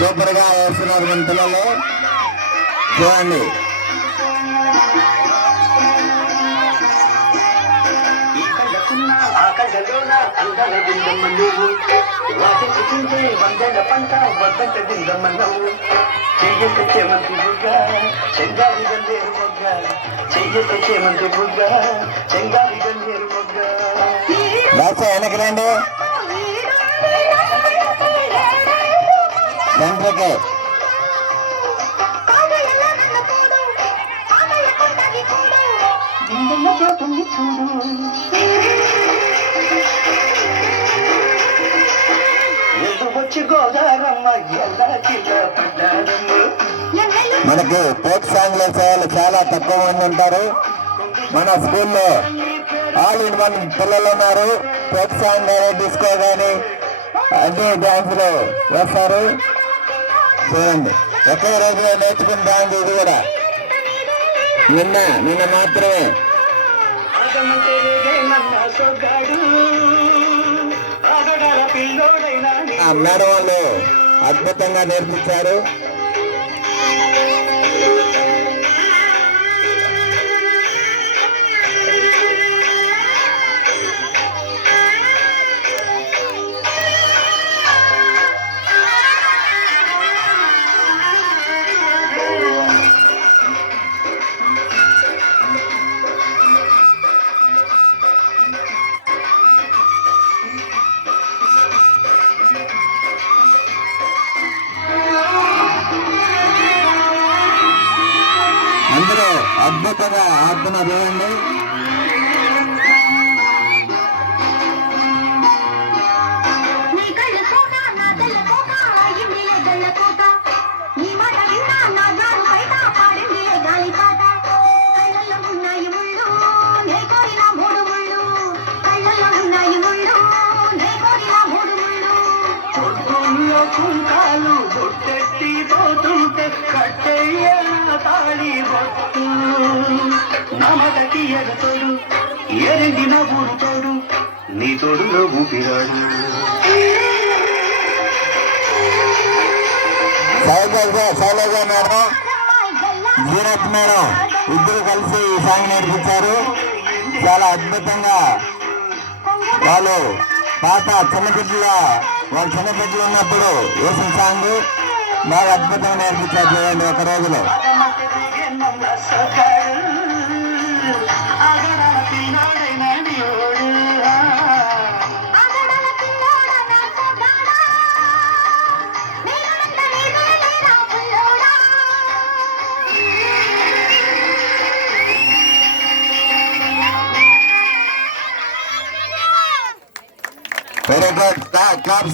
Super గా వేస్తున్నారు మన పిల్లలు చూడండి. పంట వద్దంట దిందమ్మన్నవు చెయ్యక చేమంతి బుగ్గ చెంగాలి గందేరు మొగ్గ చెయ్యక చేమంతి బుగ్గ చెంగాలి గందేరు మొగ్గ. వెనక్కి రండి సెంటర్కి. మనకి ఫోక్ సాంగ్ వేసేవాళ్ళు చాలా తక్కువ మంది ఉంటారు. మన స్కూల్లో ఆల్ ఇన్ వన్ పిల్లలు ఉన్నారు. ఫోక్ సాంగ్ కానీ డిస్కో కానీ అన్ని డాన్సులు వేస్తారు. చూడండి ఒకే రోజులో నేర్చుకున్న డాన్స్ ఇది కూడా నిన్న మాత్రమే. మేడం వాళ్ళు అద్భుతంగా నేర్పించారు. అందరూ అద్భుతంగా ఆడుతున్నారు చూడండి. కుంకాలు బొట్టెట్టి పోతుంటే కట్టయ్య తాళి బొట్టు నమదకి ఎగతోడు ఎరింగిన ఊరుతోడు నీ తోడులో ఊపిరాడు. శైలజ మేడం జీరత్ మేడం ఇద్దరు కలిసి ఈ సాంగ్ నేర్పించారు. చాలా అద్భుతంగా వాళ్ళు పాత వాళ్ళ చిన్నపిల్లలు ఉన్నప్పుడు వేసిన సాంగ్ బాగా అద్భుతంగా నేర్పించారు చూడండి ఒక రోజులో. Very good claps.